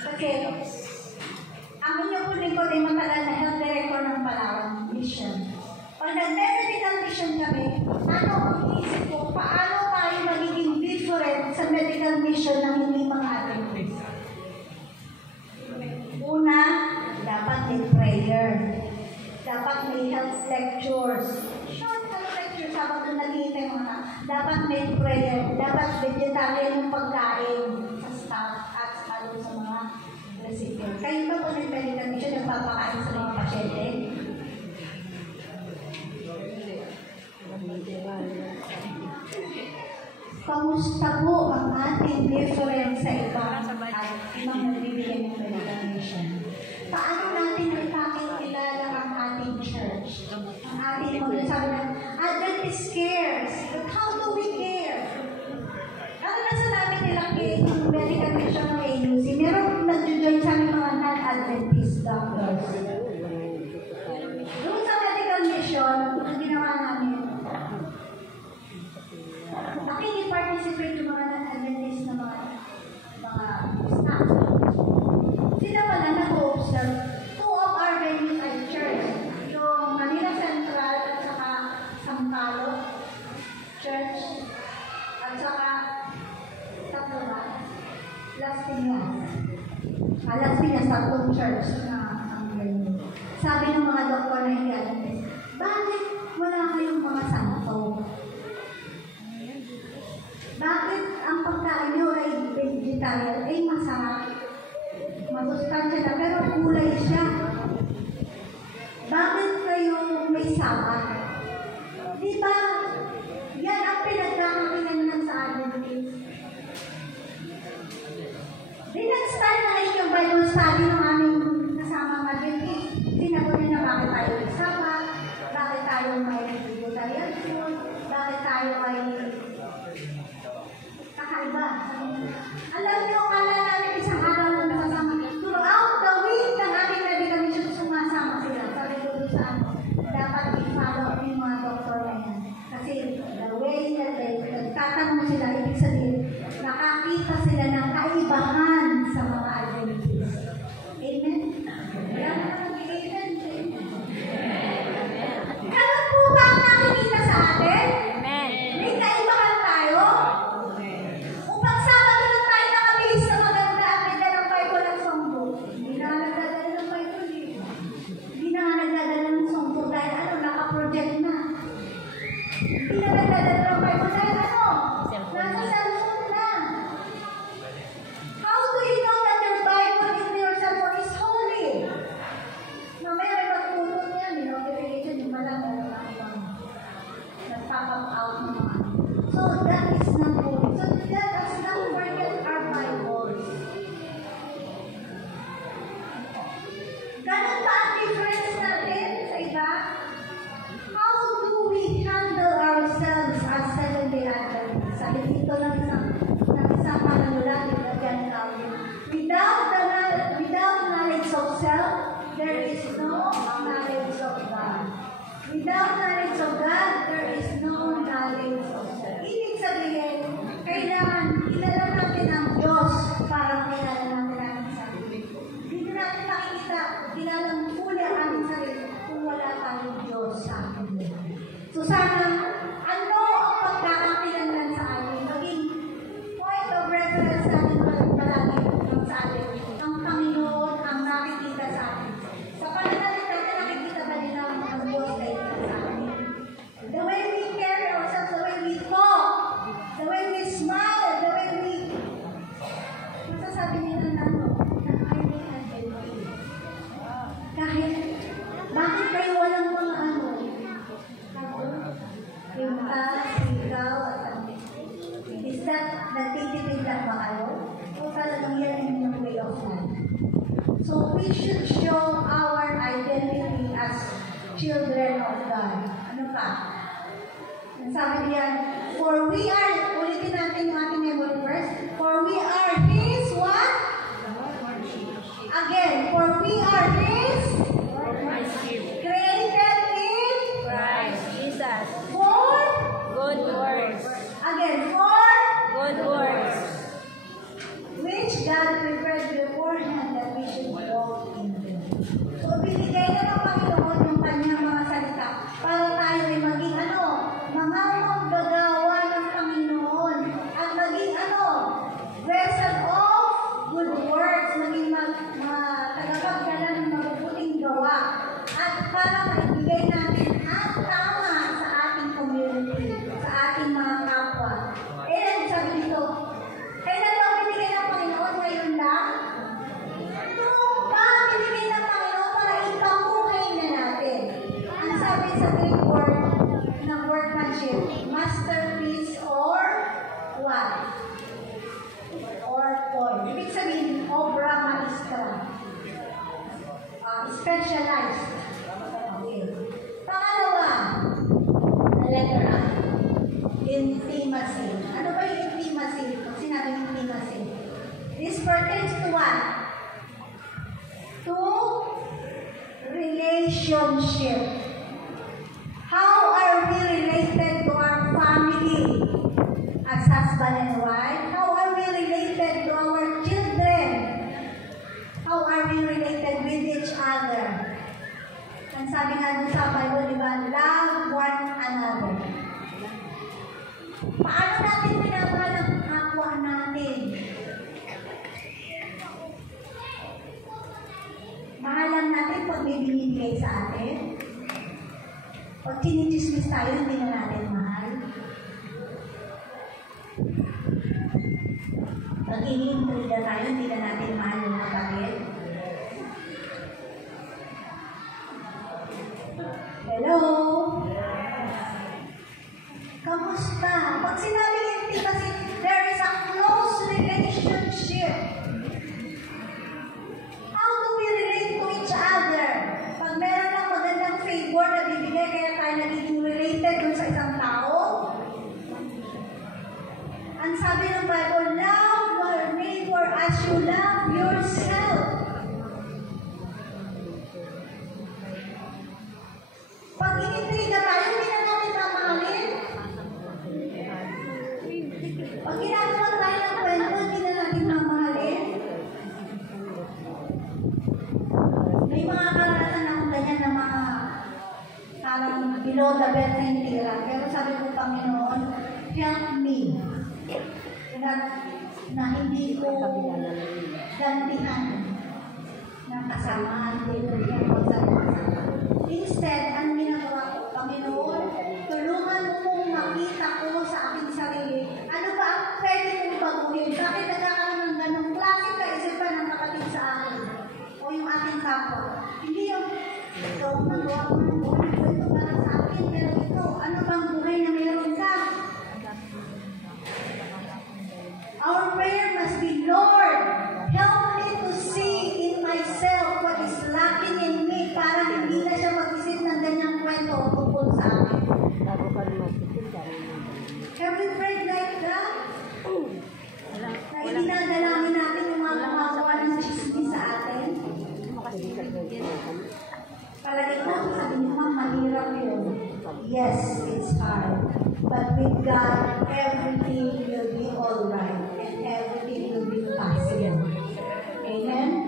Kasi, ang inyong po lingkod ay matagal na health director ng Palawan Mission. Pag nag-medical mission kami, ano ang iisip ko, paano tayo magiging different sa medical mission ng hindi mga Adventist? Una, dapat may prayer. Dapat may health lectures. Short health lectures, habang doon naghihintay mga dapat may prayer. Dapat vegetarian yung pagkain sa staff at sa mga recipient. Kayo ba po nag-medical mission, nagpapakain sa mga pasyente? Kamusta po ang ating difference sa ibang at ibang nagbibigay ng medical mission? Paano natin ipakikilala ang ating church? Ang ating mga sabi na, Adventist cares, but how do we care? Karanasan namin nilang yung medical mission ng AUC, meron nag-join sa aming mga non-Adventist doctors. Doon sa medical mission, ang ginawa namin, nakikiparticipate yung mga non-Adventist na mga staff. Sila pala nag-observe. Two of our venues ay church. Yung Manila Central at saka Sampalo Church at saka tatlo ba? Las Piñas, tatlong church na ang venue. Sabi ng mga doktor na hindi Adventist, bakit wala kayong mga santo? Bakit ang pagkain nyo ay vegetarian ay masarap? Masustansya na, pero kulay siya. Bakit kayo may sabat? Di ba? Yan ang pinagkakakilanlan sa Adventist. Di nag-start na rin yung Bible study ng aming kasamang Adventist. Sinagot niya na bakit tayo may sabat, bakit tayo may vegetarian food, bakit tayo ay kakaiba. Alam niyo, akala namin isang araw na nasasama. Throughout the week ng ating medical mission, sumasama sila. Sabi ko doon sa dapat i-follow yung mga doktor na yan. Kasi the way that they nagtatanong sila, ibig sabihin, nakakita sila ng kaibahan sa mga Adventist. Amen? Kaya amen. Ganun po ba ang nakikita sa atin? Amen. May kaibahan tayo? Without knowledge of God, there is no knowledge of self. Ibig sabihin, kailangan kilala natin ang Diyos para kilala natin ang sarili. Hindi natin makikita, kilala ang huli ang aming sarili kung wala tayong Diyos sa atin. So sana, ano ang pagkakakilanlan sa atin? Maging point of reference natin palagi sa atin. Ang Panginoon ang nakikita sa atin. Sa pananalig natin, nakikita ba nila ang Diyos na ito sa atin? The way we carry ourselves, the way we talk, the way we smile, the way we... Masasabi nila na ano? Na I may identity. Kahit, bakit kayo walang mga ano? Yung ikaw, at is that nagtitipid lang ba kayo? O talagang yan yung way of life? So we should show our identity as children of God. Ano pa? Sabi niya, for we are, ulitin natin yung ating memory verse, for we are His what? Again, for we are His created in Christ Jesus. for Good works. again, for Good works. which God prepared what? Or point. Ibig sabihin, obra maestra. Specialized. Okay. Pangalawa, letter I. Intimacy. Ano ba yung intimacy? Pag sinabing intimacy. This pertains to what? To relationship. How are we related to our family as husband and wife? How are we related to our children? How are we related with each other? Ang sabi nga dun sa Bible, di ba? Love one another. Paano natin minamahal ang kapwa natin? Mahalan natin pag may binibigay sa atin. Pag chinichismis tayo, hindi na natin mahal. Pag iniintriga tayo, hindi na natin mahal yung kapatid. Hello? Kamusta? Pag sinabing intimacy, there is a close relationship. How do we relate to each other? Pag meron ng magandang favor na bibigay, kaya tayo nagiging related dun sa isang tao. Ang sabi ng Bible, love your neighbor as you love yourself. Pag initriga tayo, hindi na natin mamahalin. Pag ginagawa tayo ng kwento, hindi na natin mamahalin. May mga karanasan akong ganyan na mga parang below the belt na tira. Pero sabi ko, Panginoon, help me. Na hindi ko gantihan ng kasamaan dito yung pagsasabi. Instead, ang ginagawa ko, Panginoon, tulungan mo kong makita ko sa aking sarili. Ano ba ang pwede kong baguhin? Bakit nagkakaroon ng ganong klaseng kaisipan ng kapatid sa akin? O yung ating kapwa? Hindi yung, ito, magawa ko ng buhay ko, ito para sa akin, pero ito, ano bang buhay na mayroon ka? Our prayer must be, Lord, help me to see in myself what is lacking in me para hindi na siya mag-isip ng ganyang kwento o tungkol sa akin. Have we prayed like that? Na idinadalangin natin yung mga gumagawa ng chismis sa atin? Palagi ko, sabi niyo, mahirap yun. Yes, it's hard. But with God, everything will be alright and everything will be possible. Amen?